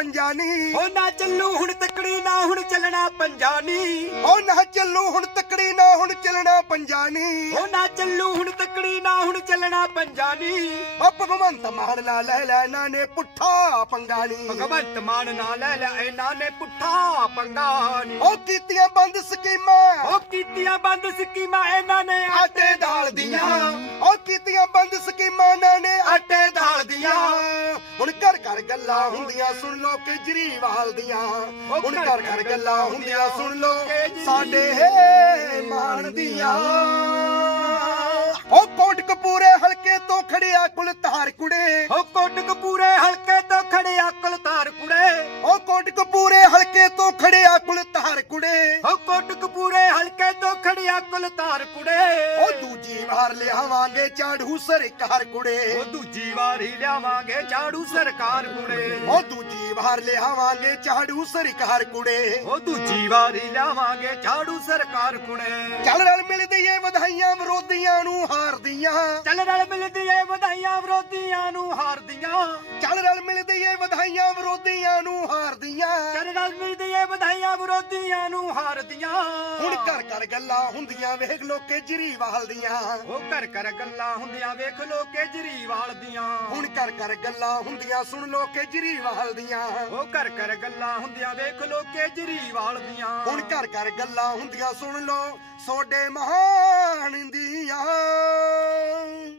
ਪੰਜਾਨੀ ਉਹ ਨਾ ਚੱਲੂ ਹੁਣ ਤੱਕੜੀ ਨਾ ਹੁਣ ਚੱਲਣਾ ਪੰਜਾਨੀ ਉਹ ਨਾ ਚੱਲੂ ਹੁਣ ਤਕੜੀ ਨਾ ਹੁਣ ਚੱਲਣਾ ਪੰਜਾਨੀ ਉਹ ਨਾ ਚੱਲੂ ਹੁਣ ਤੱਕੜੀ ਨਾ ਹੁਣ ਚੱਲਣਾ ਪੰਜਾਨੀ ਉਹ ਭਗਵੰਤ ਮਾਨ ਨਾਲ ਲੈ ਲੈ ਇਹਨਾਂ ਨੇ ਪੁੱਠਾ ਪੰਗਾਣੀ ਭਗਵੰਤ ਮਾਨ ਨਾ ਲੈ ਲੈ ਇਹਨਾਂ ਨੇ ਪੁੱਠਾ ਪੰਗਾ ਨੀ। ਕੀਤੀਆਂ ਬੰਦ ਸਕੀਮਾਂ। ਉਹ ਕੀਤੀਆਂ ਬੰਦ ਸਕੀਮਾਂ ਇਹਨਾਂ ਨੇ ਆਟੇ ਦਾਲ ਦੀਆਂ। ਉਹ ਕੀਤੀਆਂ ਬੰਦ ਸਕੀਮਾਂ ਇਹਨਾਂ ਨੇ ਆਟੇ ਗੱਲਾਂ ਹੁੰਦੀਆਂ ਸੁਣ ਲੋ ਕੇਜਰੀਵਾਲ ਦੀਆਂ। ਹੁਣ ਘਰ ਘਰ ਗੱਲਾਂ ਹੁੰਦੀਆਂ ਸੁਣ ਲੋ ਸਾਡੇ ਮਾਨ ਦੀਆਂ। ਉਹ ਕੋਟ ਕਪੂਰੇ ਹਲਕੇ ਤੋਂ ਖੜਿਆ ਕੁਲ ਧਾਰ ਕੁੜੇ। ਉਹ ਕੋਟ ਕਪੂਰੇ ਹਲਕੇ ਤੋਂ ਖੜੇ ਅਕਲ ਤਾਰ ਕੁੜੇ। ਉਹ ਕੋਟ ਕਪੂਰੇ ਹਲਕੇ ਤੋਂ ਖੜਿਆ ਕੁਲ ਧਾਰ ਕੁੜੇ। ਉਹ ਕੋਟ ਤੋਂ ਖੜੇ ਅਕਲ ਤਾਰ ਕੁੜੇ। ਉਹ ਦੂਜੀ ਵਾਰ ਲਿਆਵਾਂਗੇ ਝਾੜੂ ਸਰਕਾਰ ਕੁੜੇ। ਉਹ ਦੂਜੀ ਵਾਰੀ ਲਿਆਵਾਂਗੇ ਝਾੜੂ ਸਰਕਾਰ ਕੁੜੇ। ਉਹ ਦੂਜੀ ਵਾਰ ਲਿਆਵਾਂਗੇ ਝਾੜੂ ਸਰਕਾਰ ਕੁੜੇ। ਉਹ ਦੂਜੀ ਵਾਰੀ ਲਿਆਵਾਂਗੇ ਝਾੜੂ ਸਰਕਾਰ ਕੁੜੇ। ਚੱਲ ਰਲ ਮਿਲਦੀ ਏ ਵਧਾਈਆਂ ਵਿਰੋਧੀਆਂ ਨੂੰ ਹਾਰਦੀਆਂ। ਚੱਲ ਰਲ ਮਿਲਦੀ ਏ ਵਧਾਈਆਂ ਵਿਰੋਧੀਆਂ ਨੂੰ ਹਾਰਦੀਆਂ। ਚੱਲ ਰਲ ਮਿਲਦੀ ਏ ਵਧਾਈਆਂ ਵਿਰੋਧੀਆਂ ਨੂੰ ਹਾਰਦੀਆਂ। ਚੱਲ ਰਲ ਵਿਰੋਧੀਆਂ ਨੂੰ ਹਾਰਦੀਆਂ। ਹੁਣ ਘਰ ਘਰ ਗੱਲਾਂ ਹੁੰਦੀਆਂ ਵੇਖ ਲੋ ਕੇਜਰੀਵਾਲ ਦੀਆਂ ਉਹ ਘਰ ਘਰ ਗੱਲਾਂ ਹੁੰਦੀਆਂ ਵੇਖ ਲੋ ਕੇਜਰੀਵਾਲ ਦੀਆਂ ਹੁਣ ਘਰ ਘਰ ਗੱਲਾਂ ਹੁੰਦੀਆਂ ਸੁਣ ਲੋ ਕੇਜਰੀਵਾਲ ਦੀਆਂ ਉਹ ਘਰ ਘਰ ਗੱਲਾਂ ਹੁੰਦੀਆਂ ਵੇਖ ਲੋ ਕੇਜਰੀਵਾਲ ਦੀਆਂ ਹੁਣ ਘਰ ਘਰ ਗੱਲਾਂ ਹੁੰਦੀਆਂ ਸੁਣ ਲੋ ਸੋਡੇ ਮਹਾਨ ਦੀਆਂ